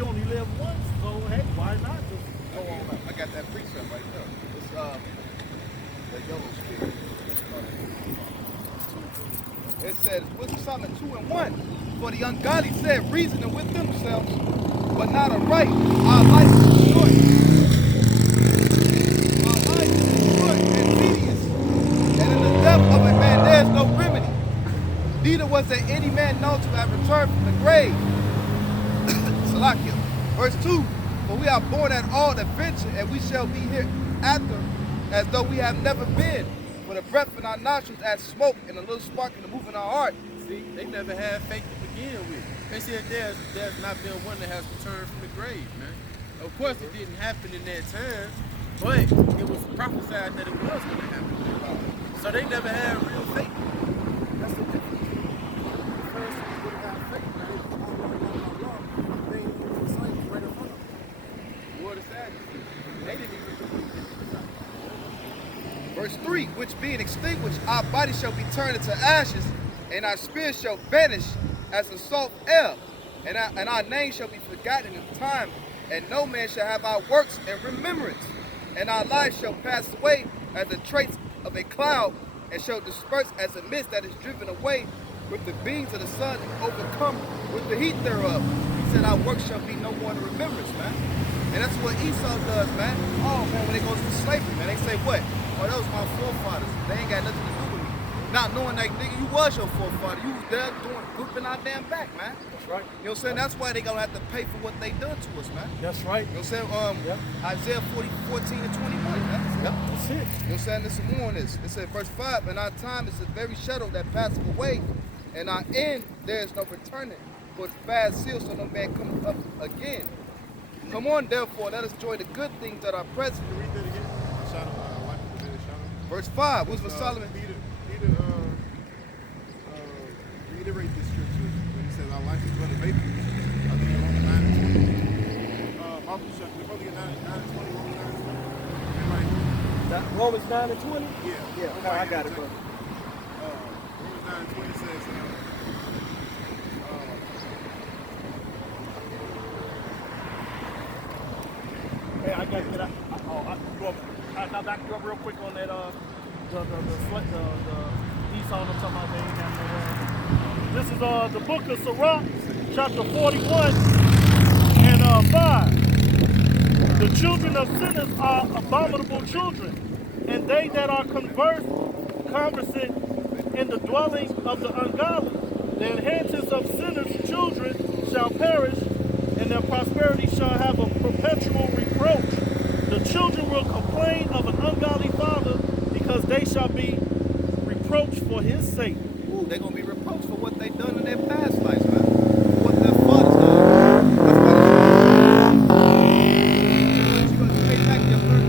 you only live once, so hey, why not just go on out? I got that precept right there. It's the yellow spirit. It says, what's Psalm 2 and 1? For the ungodly said, reasoning with themselves, but not aright. Our life is short. Our life is short and tedious. And in the death of a man there is no remedy. Neither was there any man known to have returned from the grave. Salakia. Verse 2, for we are born at all adventure, and we shall be here after, as though we have never been. For the breath in our nostrils as smoke, and a little spark in the move in our heart. See, they never had faith to begin with. They said there's not been one that has returned from the grave, man. Of course, it didn't happen in that time, but it was prophesied that it was going to happen. So they never had real faith. That's the difference. First, you would have faith, man. They ain't even the same right in front of them. What is that? They didn't even believe it. Verse 3, which being extinguished, our body shall be turned into ashes, and our spirit shall vanish as a salt air, and our name shall be forgotten in time, and no man shall have our works in remembrance, and our lives shall pass away as the traits of a cloud, and shall disperse as a mist that is driven away with the beams of the sun, and overcome with the heat thereof. He said our works shall be no more in remembrance, man. And that's what Esau does, man. Oh, man, when they go to slavery, man, they say what? Oh, those my forefathers. They ain't got nothing to do with me. Not knowing that, nigga, you was your forefather. You was there doing, whipping our damn back, man. That's right. You know what I'm saying? That's why they gonna have to pay for what they done to us, man. That's right. You know what I'm saying? Isaiah 14 and 21, man. Yep, that's it. You know what I'm saying? There's some more on this. It said, verse 5, and our time is a very shadow that passeth away, and our end there is no returning. For it's fast sealed, so no man cometh up again. Come on, therefore, let us enjoy the good things that are present. Can you read that again? Shadow, Shadow. Verse 5, what's for Solomon? Peter, reiterate this scripture when he says our life is but a vapor. I think in Romans 9 and 20. Marcus chapter, we're probably 9 and 20, Romans 9 and 20. Everybody? Romans 9 and 20? Yeah. Yeah, okay, I got it, bro. Romans 9 and 20 says, Hey, I gotta get out. I'll back you up real quick on that. The Esau I'm talking about. They ain't got no. This is the book of Sirach, chapter 41 and 5. The children of sinners are abominable children, and they that are conversant in the dwelling of the ungodly. The inheritance of sinners' children shall perish, and their prosperity shall have a perpetual reproach. The children will complain of an ungodly father, because they shall be reproached for his sake. Ooh, they're going to be reproached for what they done in their past lives, man. For what their fathers done. That's why you're going to pay back your third,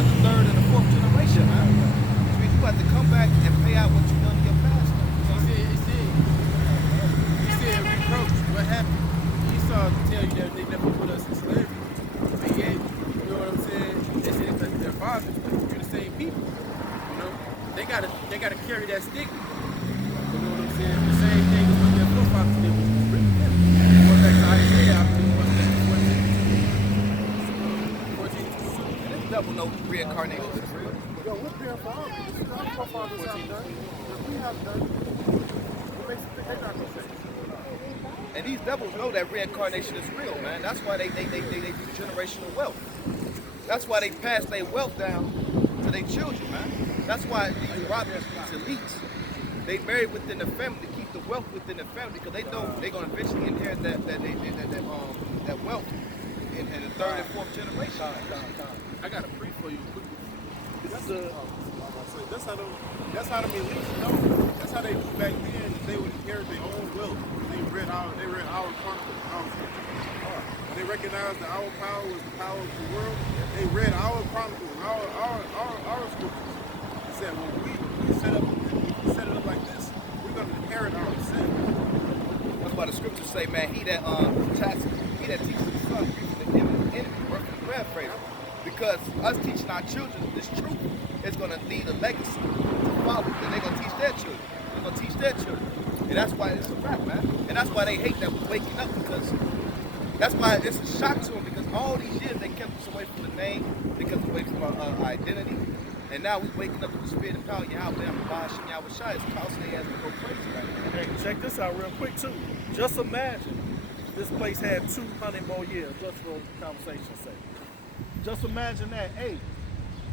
the third and the fourth generation, man. Which means you have to come back and pay out what you done in your past. He said reproach. What happened? Esau tell you that they never put us in slavery. But yet, you know what I'm saying? They said that their fathers, but you're the same people. You know? They gotta carry that stigma. You know what I'm saying? The same thing as what their forefathers did was really them. Going back to Isaiah, 14. And this devil no reincarnation is real. Yo, we're paying for all this. This is our forefathers have done. If we have done, what makes you think they're not going to say? And these devils know that reincarnation is real, man. That's why they do generational wealth. That's why they pass their wealth down to their children, man. That's why these robbers, these elites, they marry within the family to keep the wealth within the family, because they know they're gonna eventually inherit that wealth in the third and fourth generation. I got a brief for you quickly. that's how them elites know. That's how they knew back then that they would inherit their own wealth. They read our chronicles, our scriptures. When they recognized that our power was the power of the world, they read our chronicles, our scriptures. They said, well, we set it up like this, we're going to inherit our sin. That's why the scriptures say, man, he that teaches the son, teaches the enemy, work for the paraphrase. Because us teaching our children this truth is going to lead a legacy to follow. And they're going to teach their children. They're going to teach their children. And that's why it's a rap, man. And that's why they hate that we're waking up, because that's why it's a shock to them, because all these years they kept us away from the name, they kept us away from our identity. And now we're waking up to the spirit and power. Yahweh, I'm Bashim Yahweh Shai. It's causing their ass to go crazy right now. Hey, check this out real quick too. Just imagine this place had 200 more years, just for conversation's sake. Just imagine that. Hey,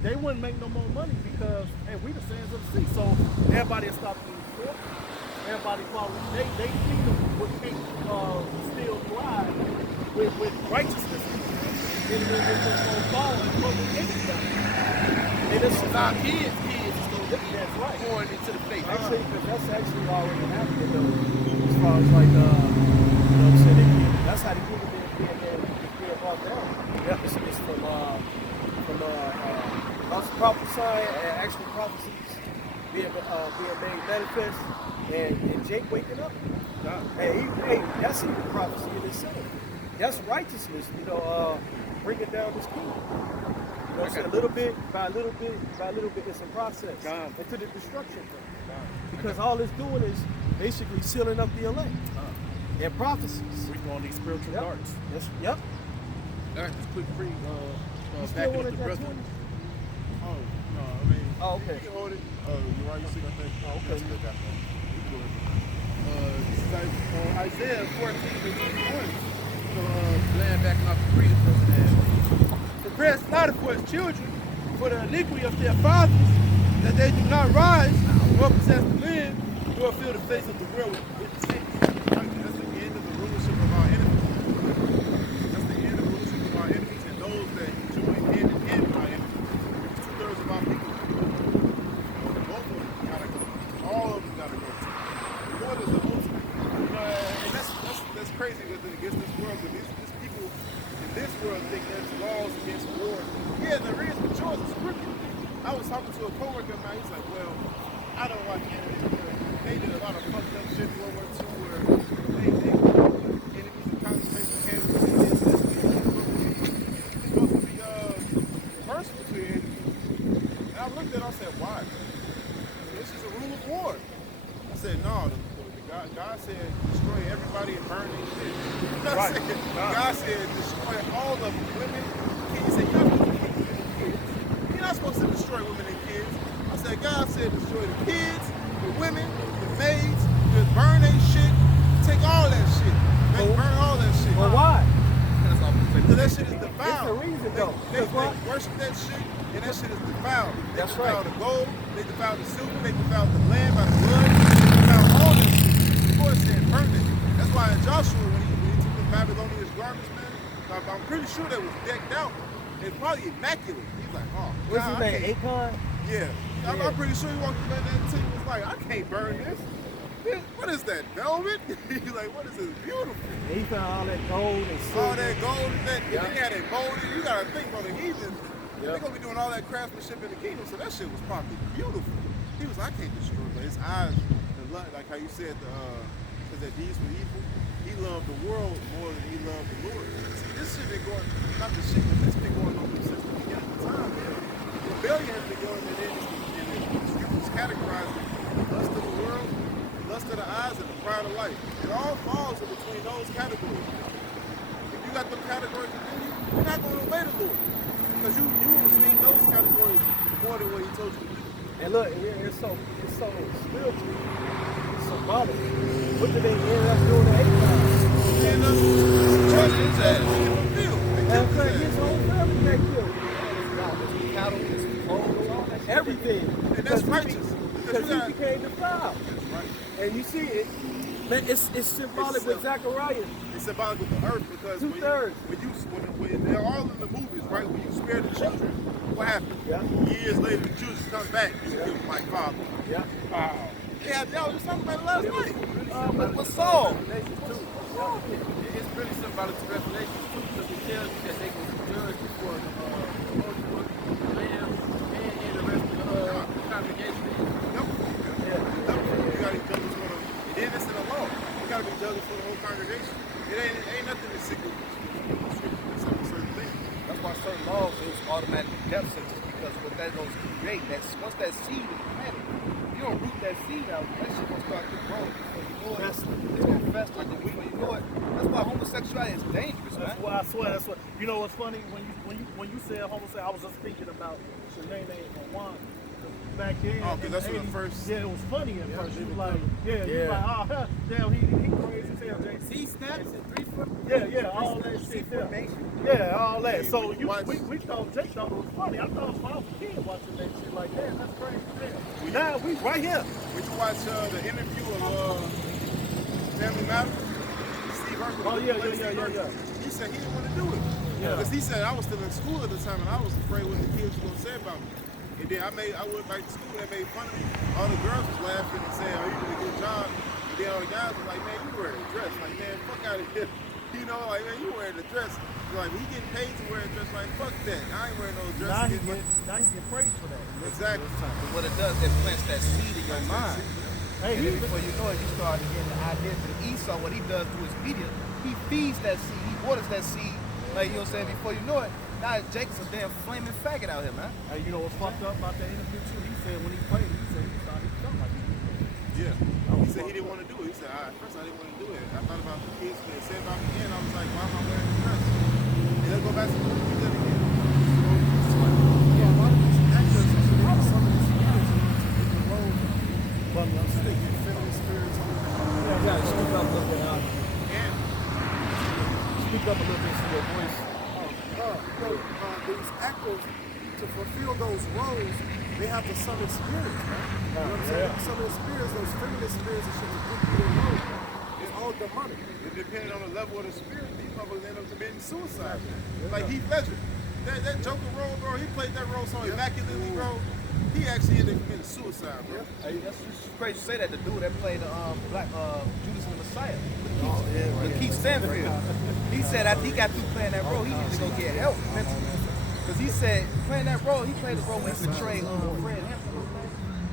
they wouldn't make no more money because, hey, we the sands of the sea. So everybody will stop eating pork. Everybody probably, they kingdom would still thrive with righteousness. It just gonna fall and what we think about it. And it's Our kids is that's right. pouring into the face. Actually, because that's actually already happening though, as far as like, you know what I'm saying? That's how the kingdom is being brought down. Yeah, it's from us prophesying and actual prophecies being made manifest, and Jake waking up. Hey, that's even prophecy in itself. That's righteousness, you know, bringing down this kingdom. You know what I'm saying? Little bit by little bit, it's a process into the destruction thing. Because all it's doing is basically sealing up the elect and prophecies. We go on these spiritual darts. Yes. Yep. All right, just quick free. You still Backing want up it the that brother. 20? Oh, no, I mean, Oh, okay. you can hold it. You're right, you see that thing? Oh, okay. That's good, got that. You can go ahead. This is Isaiah 14:21. So, land backing off the freedom person. Prepare slaughter for his children, for the iniquity of their fathers, that they do not rise, nor possess the land, nor fill the face of the world with the sins. That's the end of the rulership of our enemies. That's the end of the rulership of our enemies and those that join hand in hand with our enemies. 2/3 of our people. Both of them gotta go. All of them gotta go. The Lord is the ultimate. And that's crazy that against this world, but these people in this world think there's laws against war. Yeah, there is, but yours is crooked. I was talking to a coworker of mine, he's like, well, I don't watch anime. They did a lot of fucked up shit in World War II where they enemies in concentration camps and this. It's supposed to be merciful to your enemies. And I looked at it, I said, why? This is a rule of war. I said, no, God said destroy everybody and burn their shit. Right. God said destroy all of them, women, kids. He said you're not supposed to destroy women and kids. I said God said destroy the kids, the women, the maids, just burn their shit, take all that shit. Burn all that shit. Well, why? Because that shit is defiled. It's the reason though. They Because why? worship that shit, and that shit is defiled. They That's defile right. the gold, they defile the silver, they defile the land by the blood, they defile all that shit. The Lord said burn it. That's why in Joshua, when he took the Babylonian garments, man, I'm pretty sure that was decked out. It's probably immaculate. He's like, oh, What's God, his I name? can't- Akon? Yeah. I'm pretty sure he walked about that team was like, I can't burn this. What is that, velvet? He's like, what is this? Beautiful. And he found all that gold and silver. All that gold and that, and they had it molded. You gotta think, bro, the heathens, they're gonna be doing all that craftsmanship in the kingdom, so that shit was probably beautiful. He was like, I can't destroy it, but his eyes, like how you said, because that deeds were evil, he loved the world more than he loved the Lord. See, this shit been going, not the shit, but this been going on since the beginning of time, man. Rebellion has been going, and the scriptures categorize it, the lust of the world, the lust of the eyes, and the pride of life. It all falls in between those categories. If you got them categories within you, you're not going to obey the Lord. Because you will esteem those categories more than what he told you to do. And look, it's so spiritual. It's symbolic. What did they end up doing to Akon? And trust his ass. And his whole family got killed. Cattle, his clothes, all that shit. Everything. And that's righteous. Because he became defiled. That's right. And you see it, man, it's symbolic with Zechariah. It's symbolic with the earth because when they're all in the movies, right? When you spare the children, what happens? Yeah. Years later, the children come back. You kill my father. Yeah. Wow. Yeah, y'all was talking about it last night. What's Saul? It's really symbolic to Revelations too, because it tells you that they can judge before the Lamb and the rest of the congregation. Yep. You gotta be judges for the, and then it's in the law. You gotta be judges for the whole congregation. It ain't nothing in secret. It's a certain thing. That's why certain laws is automatic death sentence, because what that goes to create, once that seed is planted, you don't root that seed out, that shit gonna start to grow. Before you know it, That's- it's gonna fester, and then before you know it, that's why homosexuality is dangerous, man. That's why I swear. That's what. You know what's funny when you said homosexual, I was just thinking about Shanae and Juan. Back then, Oh, 'cause in that's the when the 80s, first- yeah, it was funny at Yeah, first. they He was were like, he was like, oh, hell, damn, he crazy as hell, Jay. C snaps and 3 foot. Yeah, all that shit. Yeah, all that. Yeah, So we watched- we thought Jake thought it was funny. I thought if I was a kid watching that shit like that, that's crazy. Man. Now we right here. When you watch the interview of Family Matters, Steve Urkel. Oh, yeah. He said he didn't want to do it. Yeah. Because he said I was still in school at the time and I was afraid what the kids were going to say about me. And then I went back to school and they made fun of me. All the girls was laughing and saying, oh, you did a good job. And then all the guys was like, man, you wearing a dress. Like, man, fuck out of here. You know, like, man, you wearing a dress. Like, he getting paid to wear a dress. Like, fuck that. I ain't wearing no dress. Now to he get get praised for that. Exactly. But what it does, it plants that seed in your mind. Hey, And he then before you know it, you start getting the idea for Esau, what he does through his media, he feeds that seed, he waters that seed, like, you know what I'm saying, before you know it, now Jake's a damn flaming faggot out here, man. Hey, you know what's fucked up about that interview too? He said when he played, he said he thought he felt like he was playing. Yeah. He said he didn't want to do it. He said, at first I didn't want to do it. I thought about the kids, what they said about me, and I was like, why am I wearing a dress? And let's go back to the movie again. Yeah, a lot of these actors, some of these spirits in the role, but I'm sticking feminine spirits. Yeah, speak up a little bit. And Speak up a little bit so your voice. These actors, to fulfill those roles, they have to summon spirits, man. You know what I'm saying? Some of the spirits, those feminine spirits and shit, to put you in role. It's all demonic. it depending on the level of the spirit, these motherfuckers end up committing suicide. Like Heath Ledger. That Joker role, bro, he played that role so immaculately, bro. He actually ended up committing suicide, bro. Hey, that's just crazy to say that. The dude that played Black Judas and the Messiah, Keith Stanfield, he said after he got through playing that role, he needed to go get help mentally. Because he said playing that role, he played the role when he portrayed Fred Hampton.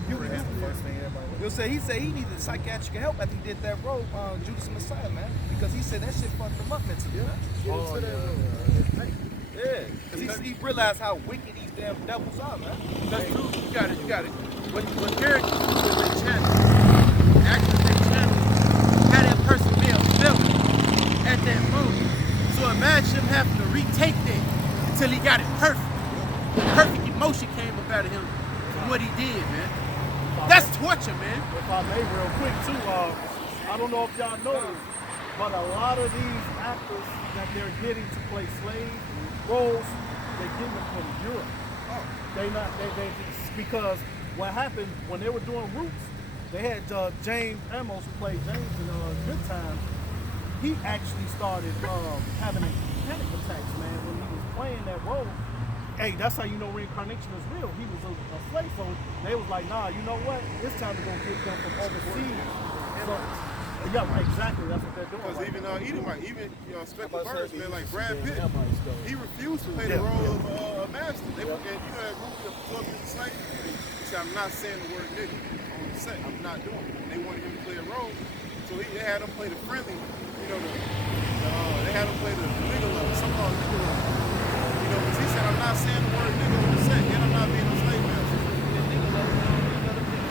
You know, he said he needed psychiatric help after he did that role, Judas and Messiah, man. Because he said that shit fucked him up mentally, man. Yeah, because he realized how wicked these damn devils are, man. Because too, you got it. What characters that they channel, actors they channel, how that person may have felt at that moment. So imagine him having to retake that until he got it perfect. The perfect emotion came up out of him from what he did, man. That's torture, man. If I may, real quick too, I don't know if y'all noticed, but a lot of these actors that they're getting to play slave roles, they're getting them from Europe. They because what happened when they were doing Roots, they had James Amos who played James in Good Times. He actually started having panic attacks, man, when he was playing that role. Hey, that's how you know reincarnation is real. He was a slave, so they was like, nah, you know what? It's time to go get them from overseas. So, yeah, right, exactly. That's what they're doing. Because right even now. Edomite, even Spectre Birds, man, like Brad Pitt, Edomites, though. he refused to play the role of a master. They were, and you know that movie of 12 Years a Slave? He said, I'm not saying the word nigga on the set. I'm not doing it. And they wanted him to play a role. So they had him play the friendly, you know, they had him play the nigga level, something called nigga level. You know, because he said, I'm not saying the word nigga on the set, and I'm not being a slave master.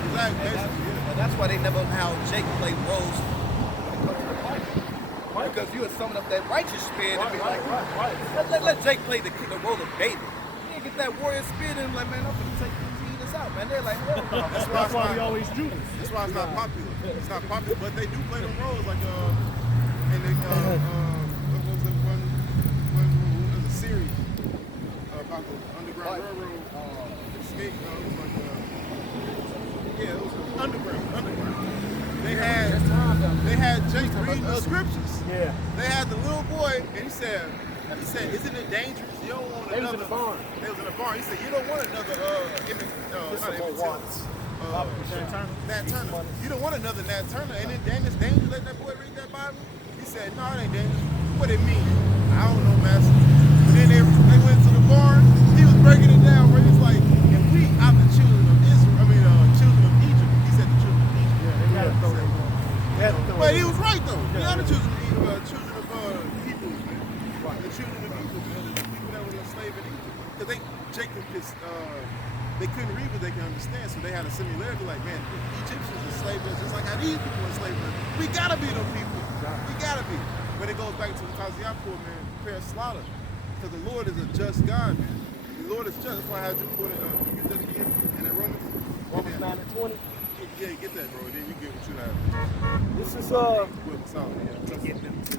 Exactly, basically, yeah. And that's why they never how Jake played roles when it comes to the Bible. Right? Because you would summon up that righteous spirit and be like, let Jake play the role of David. You didn't get that warrior spirit and like, man, I'm gonna take these heathens out, man. They're like, hell no. That's why we always Judas. That's why it's not popular. It's not popular, but they do play them roles like and they what was the one was the series about the Underground Railroad escape? It was like it was underground. They had Jake reading the scriptures. Yeah. They had the little boy, and he said, isn't it dangerous? You don't want They was another. in the barn. They was in the barn. He said, you don't want another Nat Turner. You don't want another Nat Turner. And then it's dangerous letting that boy read that Bible? He said, no, it ain't dangerous. What it mean? I don't know, master. And then they went to the barn. He was breaking it down where he's like, and we are the children of Israel. Children of Egypt. He said the children of Egypt. Yeah, they gotta throw it. But he was right though. We are the children of Hebrews, man. The children of Egypt, man. The people that were enslaved in Egypt. Because Jacob just they couldn't read, but they can understand. So they had a similarity. Like, man, the Egyptians enslaved us just like how these people enslaved us. We gotta be them people. We gotta be. But it goes back to the Taziapur, man. Prepare slaughter, because the Lord is a just God, man. The Lord is just. That's why I had you put it. You get that again, and that Romans. Romans 9:20. Yeah, get that, bro. Then you get what you have. This is With the solid, yeah. To get them to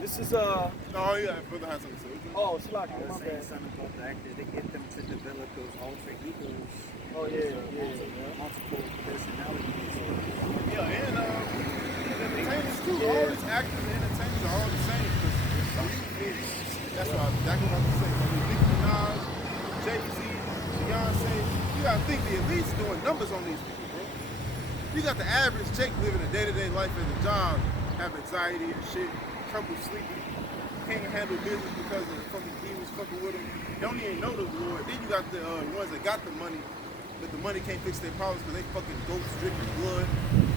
this is Oh yeah, brother has something to say. oh, it's like I was my saying bad. something about the actor, they get them to develop those alter egos. Oh yeah. Multiple personalities. Yeah, and entertainers too. All these actors and entertainers are all the same. That's what I was about to say. I mean, Nicki Minaj, Jay-Z, Beyonce. You gotta think the elite's doing numbers on these people, bro. You got the average Jake living a day-to-day life as a job, have anxiety and shit, trouble sleeping, can't handle business because of the fucking demons fucking with him. Don't even know the Lord. Then you got the ones that got the money, but the money can't fix their problems because they fucking ghosts drinking blood,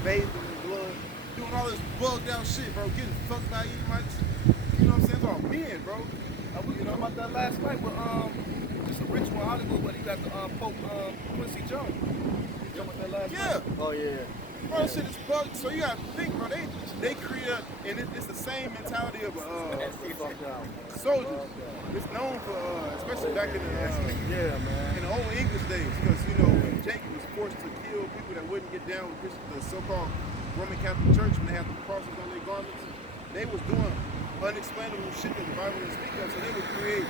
bathing in blood, doing all this bugged out shit, bro, getting fucked by Edomites. You know what I'm saying? It's all men, bro. We talking about that last night with just a ritual Hollywood, but he got the Pope Quincy Jones. You talking about that last Yeah. night? Oh yeah. Bro, that shit is bugged. So you gotta think, bro. They create, and it's the same mentality of soldiers. It's known for, especially back in Yeah, man. the old English days, because you know when Jacob was forced to kill people that wouldn't get down with the so-called Roman Catholic Church when they had the crosses on their garments, they was doing unexplainable shit that the Bible didn't speak of. So they would create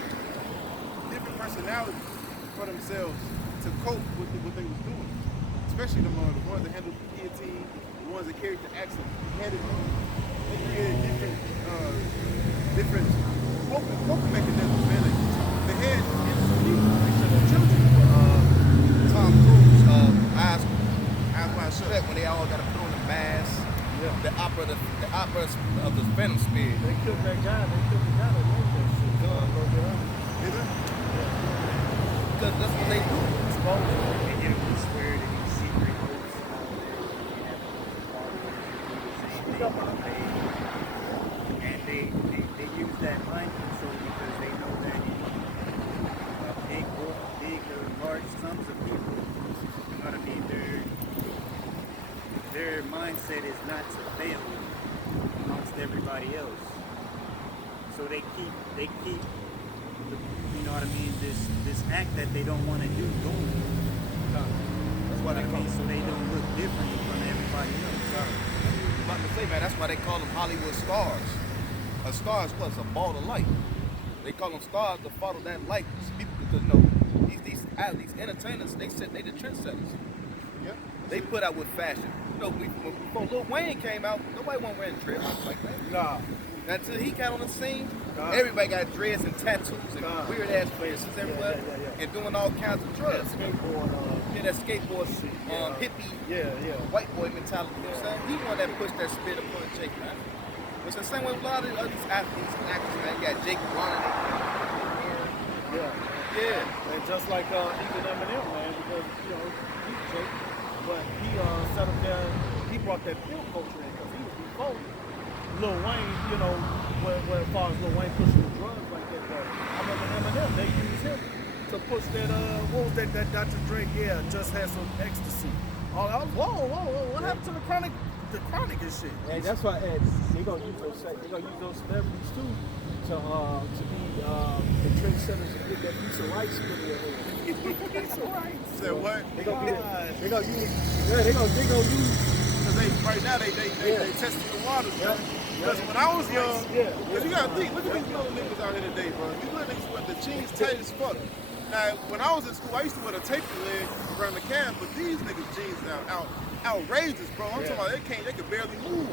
different personalities for themselves to cope with what they was doing. Especially the ones that handled the guillotine, the ones that carried the axe and beheaded them. They created different coping mechanisms, man. Like, they had children. Tom Cruise, Eyes Wide Shut. Shut, when they all got to put on the mask. Yeah. The opera of the Venom Spear. They killed that guy. They killed the guy that made that shit. Is it? Because that's what they do. They get them to swear to these secret oaths and all that. And they use that mind control because they know that a big or large sums of people, you know what I mean, their mindset is not to fail amongst everybody else. So they keep you know what I mean, this act that they don't want to do going. That's why they call them. So they don't look different from everybody else. I'm about to say, man, that's why they call them Hollywood stars. A star is what's a ball of light. They call them stars to follow that light. People, because you know, these entertainers, they the trendsetters. Yeah. They put out with fashion. You know, before Lil Wayne came out, nobody wasn't wearing dreadlocks like that. Nah. Until he got on the scene, everybody got dreads and tattoos and weird ass places everywhere, and doing all kinds of drugs. Skateboard. That skateboard shit, hippie, white boy mentality. You know what I'm saying? He one that pushed that spirit upon Jake, man. It's the same way with a lot of these athletes and actors, man. You got Jake Wannick. Yeah. And just like even Eminem, man, because he's Jake, but he set up there. He brought that film culture in because he was before Lil Wayne. You know, where as far as Lil Wayne pushing the drugs like that. But I remember Eminem. They used him to push that. What was that? That Dr. Dre. Yeah, just had some ecstasy. Oh, whoa! What happened to the chronic? The chronic and shit. And that's why they're gonna use those celebrities too to be the trendsetters and get that piece of rice for their head. Piece of rice. Said what? They're gonna use Because right now they testing the waters, man. Because when I was young, because you gotta think, look at these little niggas out here today, bro. These little niggas wear the jeans tight as fuck. Now, when I was in school, I used to wear a tape leg around the calf, but these niggas jeans now outrageous, bro. I'm talking about they can barely move.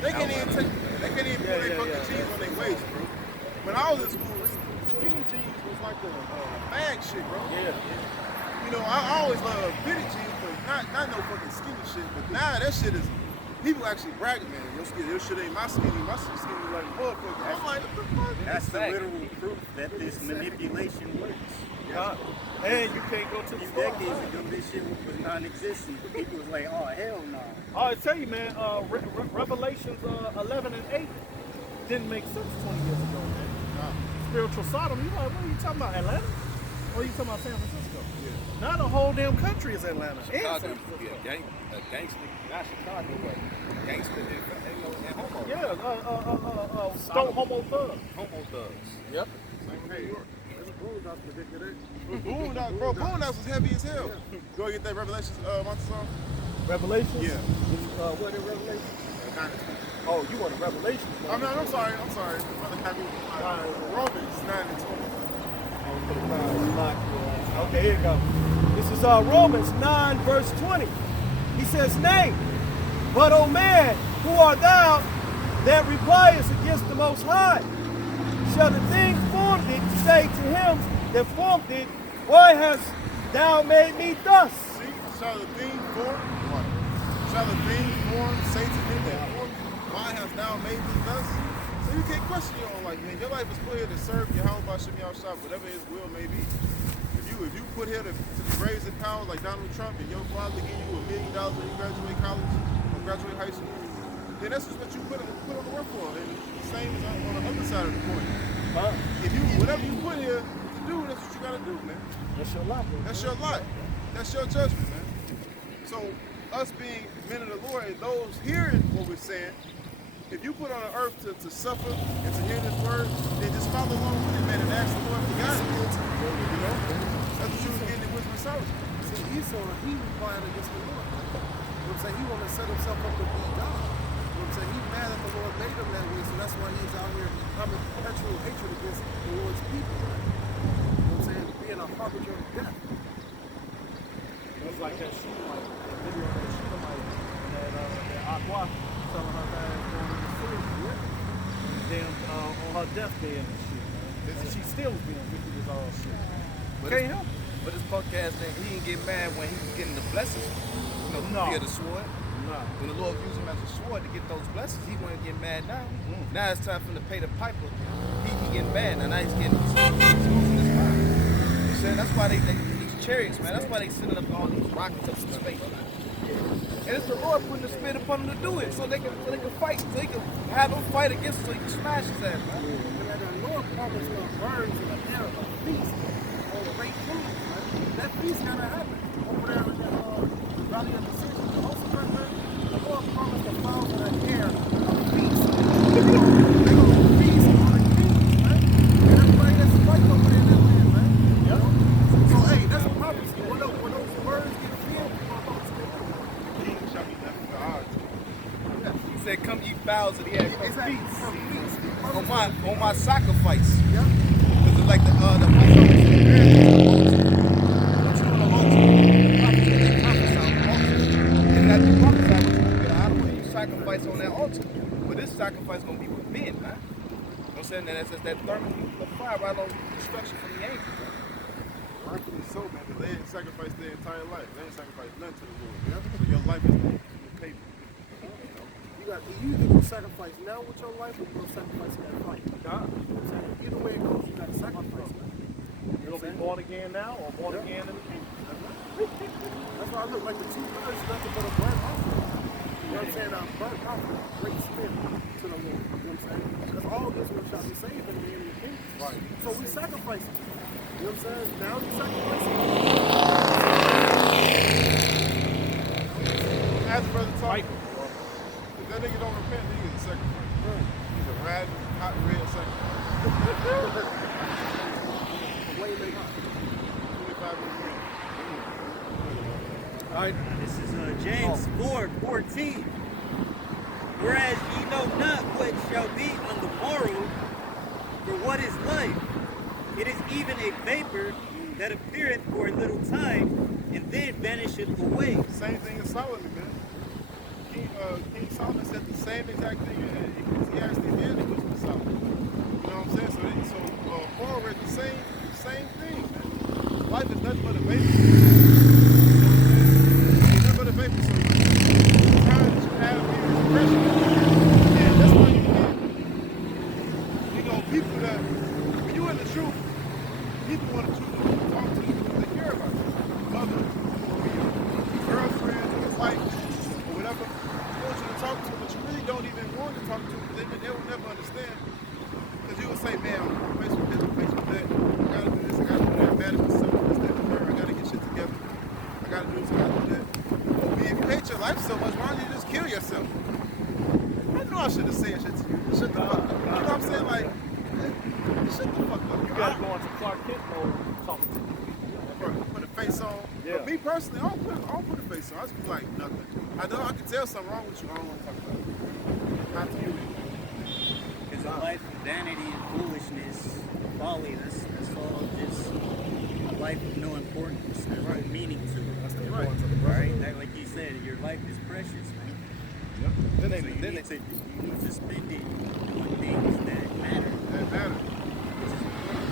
They can't even put their fucking jeans on their waist, bro. When I was in school, skinny jeans was like the bag shit, bro. Yeah. You know, I always loved fitted jeans, but not no fucking skinny shit. But now that shit is, people actually bragging, man. Your shit ain't my skinny like a motherfucker. I'm like, what the fuck? That's the literal proof that this manipulation works. And you can't go to the store. Decades ago, this shit was non-existent. People was like, oh, hell no. I tell you, man, Revelations 11 and 8 didn't make sense 20 years ago, man. Spiritual Sodom, you like, what are you talking about, Atlanta? Oh, you talking about San Francisco? Yeah. Now the whole damn country is Atlanta. And San Chicago, Francisco. gangster, not Chicago, but gangster and homo. Yeah, Stone Homo Thug. Homo thugs. Yep. Same with New York. There's a Boondocks predicted it. Boondocks, bro, Boondocks was heavy as hell. You want to get that Revelations monster song? Revelations? Yeah. What in Revelations? Dynasty. Oh, you want a Revelation? I'm sorry. Brother, have you Romans 9 and 20. Okay, here you go. This is Romans 9, verse 20. He says, Nay, but O man, who art thou that repliest against the Most High? Shall the thing formed it say to him that formed it, Why hast thou made me thus? See, shall the thing form? Shall the thing form say to him that formed you, Why hast thou made me thus? So you can't question your own life, man. Your life is put here to serve Yahweh Shem Yahshua, whatever his will may be. If you put here to raise in power like Donald Trump and your father give you $1 million when you graduate college or graduate high school, then that's just what you put on the work for. And the same is on the other side of the coin. If you whatever you put here to do, that's what you gotta do, man. That's your lot, bro. That's your lot. That's your judgment, man. So us being men of the Lord and those hearing what we're saying, if you put on the earth to suffer and to hear this word, then just follow along with it, man, and ask the Lord for guidance. You know? That's what you was getting in wisdom and solitude. See, Esau, he required against the Lord. You know what I'm saying? He want to set himself up to be God. You know what I'm saying? He's mad that the Lord made him that way, so that's why he's out here having perpetual hatred against the Lord's people. You know what I'm saying? Being a harbinger of death. It's like that Shootamite, that video of that Shootamite, that Aqua telling her that it's going to the sea. Damn, on her deathbed and shit, man. And she still was being wicked as all shit. Can't help it. But this punk ass thing, he didn't get mad when he was getting the blessings. You know, No. via the sword. Nah. When the Lord used him as a sword to get those blessings, he wasn't getting mad now. Now it's time for him to pay the piper. He getting mad, and now he's losing his mind. You know what I'm saying? That's why these chariots, man, that's why they sending up all these rockets up to space. And it's the Lord putting the spirit upon them to do it, so they can fight, so he can have them fight against him, so he can smash his ass, man. And the Lord promised to burn to the air a feast on great food. Right? That feast gotta happen. Over there in the Valley of Decision, the Host of River, the Lord promised the fowls of the air a feast. They're gonna feast on the king, right? And everybody that's fighting over there in that land, right? Yep. So hey, that's a prophecy. When those birds get filled, King shall be nothing but odds. He said, come eat fowls of the air, come exactly. feast. For feast. On my sacrifice. Yep. Because it's like the post office in America, what you on the altar, they prophesy on the altar. And after you prophesy, what you get out of it, you sacrifice on that altar. But this sacrifice is going to be with men, man. You know what I'm saying? And that's that thermal fire right on destruction from the angels. Rightfully so, man, because they didn't sacrifice their entire life. They didn't sacrifice nothing to the Lord. So your life is going to be paid. You either gonna sacrifice now with your life or you gonna sacrifice in that fight. God. You know what I'm saying? Either way it goes, you gotta sacrifice, man. You're going to be born again now or born again in the kingdom. That's why I look like the two birds, nothing but a burnt offering. You know what I'm saying? A burnt offering, great spirit to the Lord. You know what I'm saying? Because all this one shall be saved in the end of the kingdom. Right. So we sacrifice it. You know what I'm saying? Now you sacrifice it. As the brother talk, if that nigga don't repent, he is a sacrifice. He's a red, hot, red sacrifice. Flaming hot. 25 years. All right. This is James 4:14. Whereas ye know not what shall be on the morrow, for what is life? It is even a vapor that appeareth for a little time, and then vanisheth away. Same thing as Solomon, man. King Solomon said the same exact thing in Ecclesiastes and in Wisdom of Solomon. You know what I'm saying? So Paul read the same thing, man. Life is nothing but a vapor. It's nothing but a vapor. So the time that you have here is precious. And that's why you know, people that, when you're in the truth, people want to choose to talk to you because they care about you. Mothers, or your girlfriend, or your wife, or whatever. They want you to talk to, but you really don't even want to talk to because they will never understand. Because you will say, man, I'm faced with this, I'm faced with that. I gotta do this, I gotta do that, bad at myself. saying shit to you. Shut the fuck up. You know what I'm saying? Like, shut the fuck up. You gotta go into Clark Kent mode talking to these people. Bro, put a face on. Yeah. But me personally, I don't put a face on. I just be like, nothing. I know I can tell something wrong with you. I don't want to talk about it. Not to you. Because a life of vanity and foolishness, folly, that's all just a life of no importance. There's no meaning to it. That's the right. Right? Like you said, your life is precious, man. Then So they, you then need they, to spend it doing things that matter. That matter.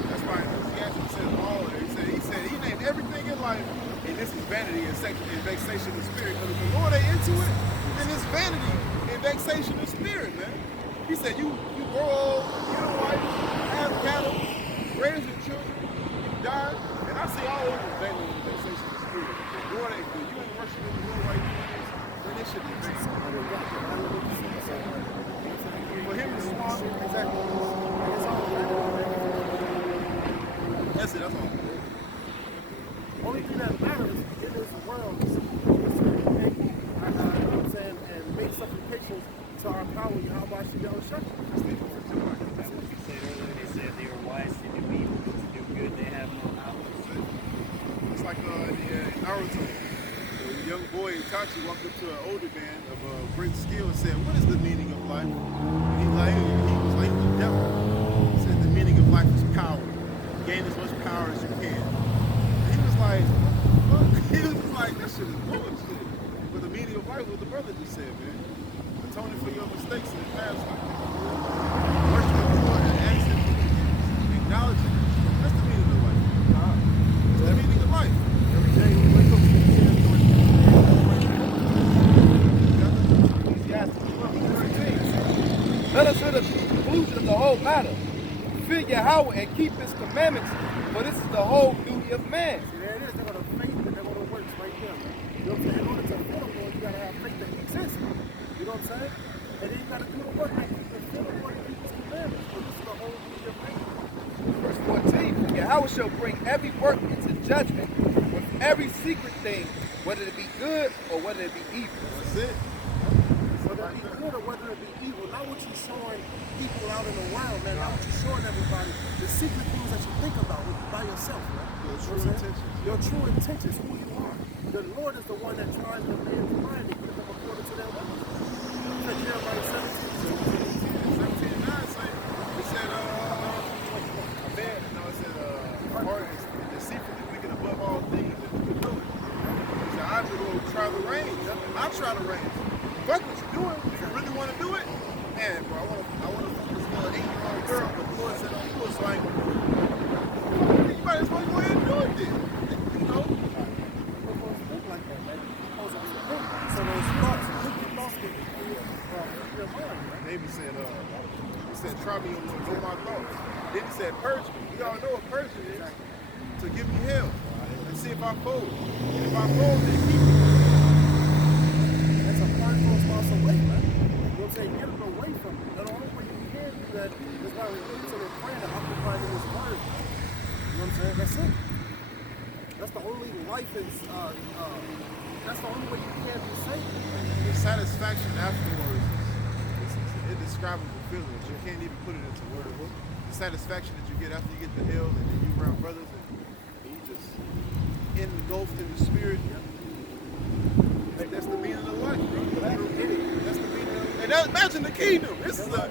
That's why Ecclesiastes said all of it. He said he named everything in life, and this is vanity and vexation of spirit. Because if the Lord ain't into it, then it's vanity and vexation of spirit, man. He said you grow old, you get a wife, have cattle, raise your children, you die, and I see all of it vanity and vexation of spirit. If the Lord ain't good, you ain't worshiping the Lord while you doing this, then this should be vain. For him to smart, exactly. That's it, that's all. Only thing that matters in this world is to make, you know what I'm saying, and make supplications to our power, Yahweh Shemel Shach. Like you said earlier, they said they were wise to do evil, but to do good they have no knowledge. It's like in Naruto, the young boy Itachi walked up to an older man of great skill and said, "What is the meaning of life?" And he was like the devil. He said, "The meaning of life is power. Gain as much power as you can." And he was like, "Fuck." He was just like, "This shit is bullshit." But the meaning of life, what the brother just said, man, atoning for your mistakes in the past life, worshiping the Lord and asking for forgiveness, acknowledging it. That's the meaning of life. It's the meaning of life. Every day we wake up to the let us hear the conclusion of the whole matter. Fear Yahweh and keep his commandments, for this is the whole duty of man. See, there it is. They're going to faith and they're going to works right there, man. You know what I'm saying? In order to fear the Lord, you got to have faith that he exists. You know what I'm saying? And then you got to do the work that keep the fear the Lord and keep his commandments. For this is the whole duty of man. Verse 14, Yahweh shall bring every work into judgment with every secret thing, whether it be good or whether it be evil. That's it. Whether it be good or whether it be evil, not what you're showing people out in the world, man. Not what you're showing everybody. The secret things that you think about by yourself, man. Your You know true what I'm saying? intentions. Your true intentions, who you are. The Lord is the one that tries the man's mind and gives them according to their work. Like Jeremiah 17:9 it said, a man, it said, heart is deceitfully wicked above all things, and who can know it? He said, I will try the reins. I try the reins. Fuck what you're doing. If you really want to do it, man, bro, I want to fuck this little 8-year-old girl, but the Lord said don't do it, so I ain't gonna do it. You might as well go ahead and do it then. You know? think like that, man. So those thoughts, wicked thoughts get in your mind, man. David said, he said, try me and know my thoughts. Then he said, purge me. We all know what purging is. To give me hell and see if I fold. And if I fold, then keep me. That's a part of us away, man. You'll say, get it away from it. And the only way you can do that is by relating to the prayer and occupying in his word, man. You know what I'm saying? That's it. That's the only life is, that's the only way you can be saved. The satisfaction afterwards is an indescribable feeling that you can't even put it into words. The satisfaction that you get after you get the hell and then you around brothers and you just engulfed in the spirit. Like, that's the meaning of life, bro. That's the meaning of, and now imagine the kingdom. This is a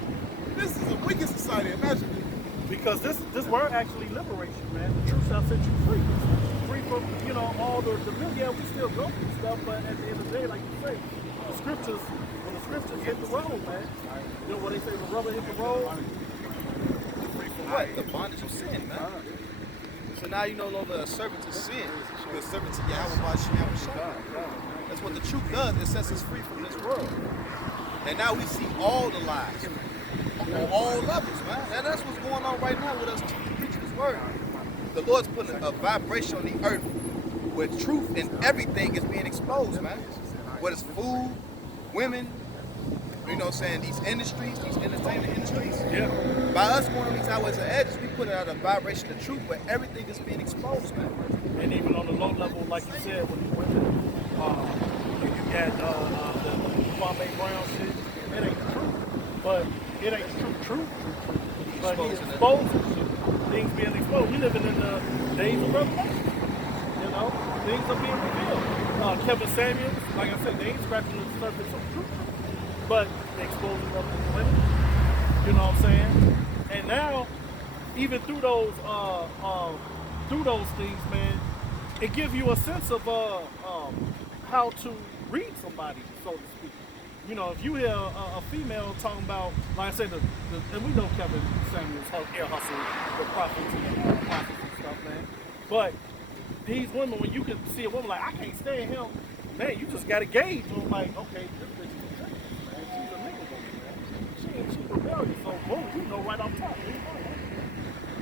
wicked society. Imagine it. Because this word actually liberates you, man. The truth shall set you free. Free from, you know, all the yeah, we still go through stuff, but at the end of the day, like you say, the scriptures, when the scriptures hit the road, man, you know what they say, the rubber hit the road. What? The bondage of sin, man. So now you're no longer a servant to sin. You're a servant to Yahweh Ba'Shem Shah. That's what the truth does. It sets us free from this world. And now we see all the lies on all levels, man. And that's what's going on right now with us preaching this word. The Lord's putting a vibration on the earth where truth and everything is being exposed, man. Whether it's food, women, you know what I'm saying, these industries, these entertainment industries. Yeah. By us going on these highways and edges, we put out a vibration of truth where everything is being exposed, man. And even on the low level, like you said, with the women, you got the Kwame Brown shit, it ain't the truth. But it ain't true, but he exposes things being exposed. We living in the days of revelation. You know, things are being revealed. Kevin Samuels, like I said, they ain't scratching the surface of truth, but they exposing of the women. You know what I'm saying? And now, even through those things, man, it gives you a sense of how to read somebody, so to speak. You know, if you hear a female talking about, like I said, and we know Kevin Samuels, Air Hustle, the prophets and stuff, man. But these women, when you can see a woman like, I can't stand him, man, you just got to gauge them like, okay, this bitch is a chick, man. She's a nigga, man. She's rebellious, so boom, you know right off top.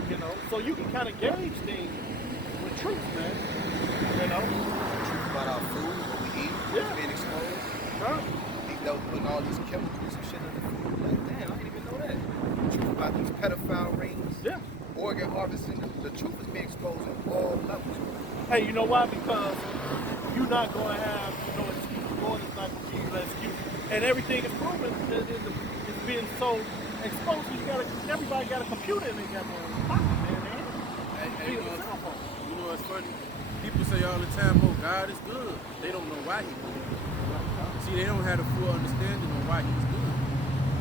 You know, so you can kind of gauge things with truth, man. You know? Truth about our food, what we eat, what's being exposed. Huh? They was putting all these chemicals and shit in the food. Like, damn, I didn't even know that. Truth about these pedophile rings. Yeah. Organ harvesting. The truth is being exposed on all levels. Hey, you know why? Because you're not going to have no excuse. Lord is not going to give you that excuse. And everything is proven that it's being so exposed. Everybody got a computer in their goddamn pocket, man. Hey, you know what's funny? People say all the time, oh, God is good. They don't know why he's good. See, they don't have a full understanding of why he's good.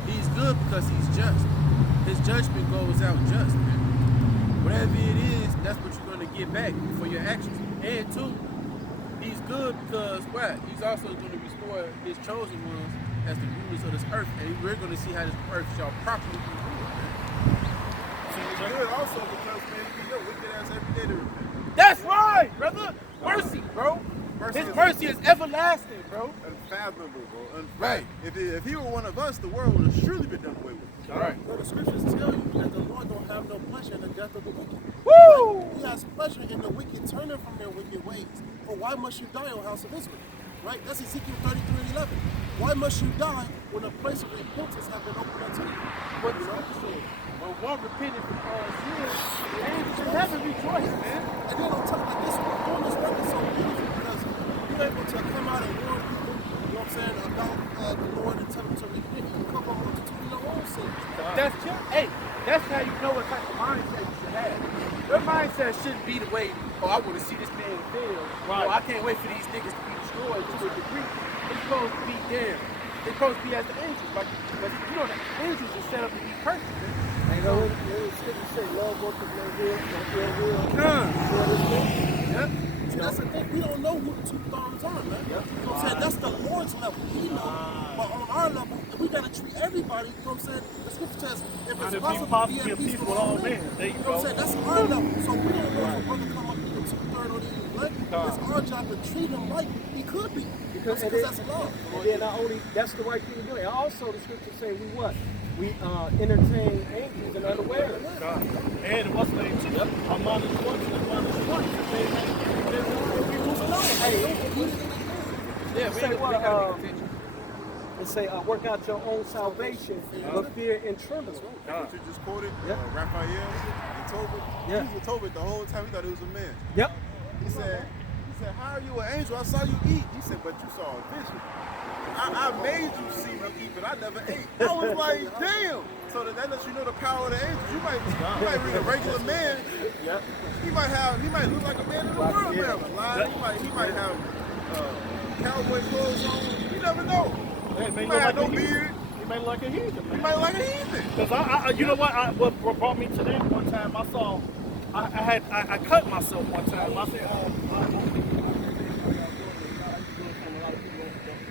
He's good because he's just. His judgment goes out just, man. Whatever it is, that's what you're going to get back for your actions. And two, he's good because what? He's also going to restore his chosen ones as the rulers of this earth. And we're going to see how this earth shall properly be ruled. It's good also because, man, you know, wicked ass every day to repent. That's right, brother. Mercy, bro. His mercy is everlasting, bro. Unfathomable, bro. Right. If he were one of us, the world would have surely been done away with. Right. But the scriptures tell you that the Lord don't have no pleasure in the death of the wicked. Woo! He has pleasure in the wicked turning from their wicked ways. For why must you die, O house of Israel? Right? That's Ezekiel 33:11. Why must you die when a place of repentance has been opened unto you? What the scripture said. When one repented for all sins, the angels in heaven rejoice, man. And then on top of this, doing this work is so beautiful because you're able to come out and warn people, you know what I'm saying, about the Lord and tell them to repent and come on to your own sins. That's how you know what type of mindset you should have. Your mindset shouldn't be the way, oh, I want to see this man fail. Right. Oh, I can't wait for these niggas to be destroyed to a degree. It's supposed to be them. They're supposed to be as the angels. But you know, the angels are set up to be perfect, man. You know, the scripture say, love worketh no good, no ill will. Yep. See, that's the thing. We don't know who the two thumbs are, man. You know what I'm saying? That's the Lord's level. We know. But on our level, we got to treat everybody, you know what I'm saying? The scripture says, if it's possible, be at peace with all men. There you know go. what I'm saying? That's our level. So we don't know if a brother come up with a 2/3 or even blood. It's our job to treat him like he could be. Because that's love. And then not only, that's the right thing to do. And also the scripture say we what? We entertain angels and unaware. And what's the name too? Among the ones and among the ones. We lose alone. Yeah, we Say what? gotta pay attention. And say, work out your own salvation with fear and trembling. What you just quoted, Yep. Raphael and Tobit. Yeah. He was Tobit the whole time. He thought he was a man. Yep. He said, how are you an angel? I saw you eat. He said, but you saw a vision. I made you see me eat, but I never ate. I was like, damn. So that lets you know the power of the angels. You might read a regular man. Yep. He might look like a man in the world, man. He might have cowboy clothes on. You never know. He might have no beard. He may look like a heathen. He might like a heathen. Because I you know what brought me to that one time? I cut myself one time. I said,